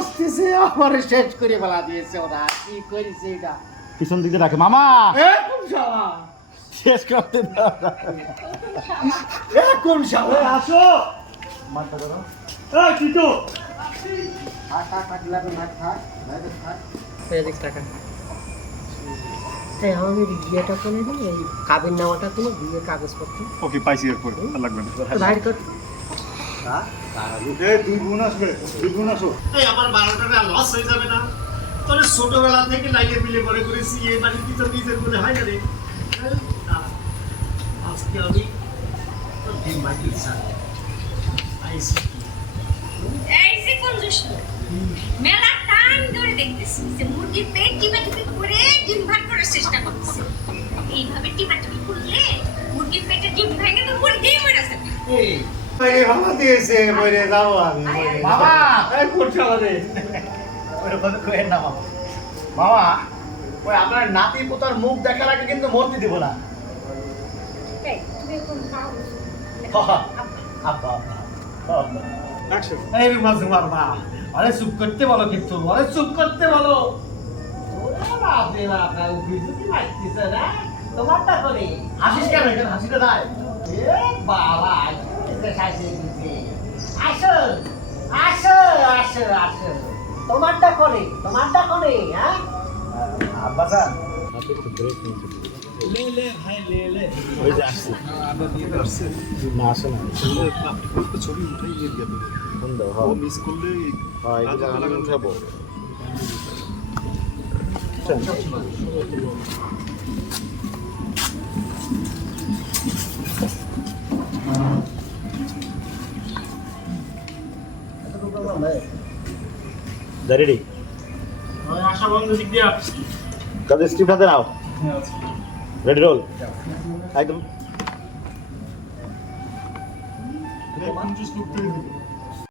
আসতেছে আমার শেষ করে ফেলা দিয়েছে ওরা কি করেছে এটা পিছন দিকে রাখে মামা কোন শালা শেষ করতে দাও কোন শালা আসো মাথা ধরো এই কিটো থাক লাগবে না থাক থাক এদিক টাকা এই আমাদের বিয়েটা করে দিন এই কাবিন নামাটা কোনো বিয়ের কাগজপত্র ওকে পাইছি এরপর লাগবে না বাইর কর এই দুই বোন আসবে দুই বোন আসো এই আমার 12টা লস হয়ে যাবে না তোরে ছোটবেলা থেকে লাইনে মিলে পড়ে করেছি এই বাড়িতে তো নিজের বলে হয় না রে আজকে আমি তো ডিম বাকি স্যার আইসি এই যে কোন দুষ্ট মেলা টাইম ধরে দেখতেছি যে মুরগির পেট টিপাটিপি করে ডিম ভাগ করার চেষ্টা করতেছে এইভাবে টিপাটিপি করলে মুরগির পেটে ডিম ভেঙে তো মুরগি মরে যাবে এই বাইরে ভাঙা দিয়েছে বাইরে যাবো আমি বাবা এই কোন শালা রে ওরে বন্ধ করেন না মামা মামা ওই আপনার নাতি পোতার মুখ দেখার আগে কিন্তু মরতে দিব না এই তুমি কোন খাও আব্বা আব্বা এই মাঝে মারবা আরে চুপ করতে বলো কিন্তু আরে চুপ করতে বলো ওরে বাপ রে বাপ না বিজুতি মারতেছে না তোমারটা করে হাসিস কেন এখানে হাসিটা নাই এ বাবা আইছে সাইছে দিছে আসো আসো আসো আসো তোমারটা করে হ্যাঁ আব্বা স্যার ওই যে আসছে না আসে না ছবি উঠাই নিয়ে গেল সুন্দর ও মিস করলে হয় এটা আমি উঠাবো রেডি আশা বন্ধু দিক দিয়া তাদের স্টিপ হাতে নাও রেডি রোল একদম কনজুস করতে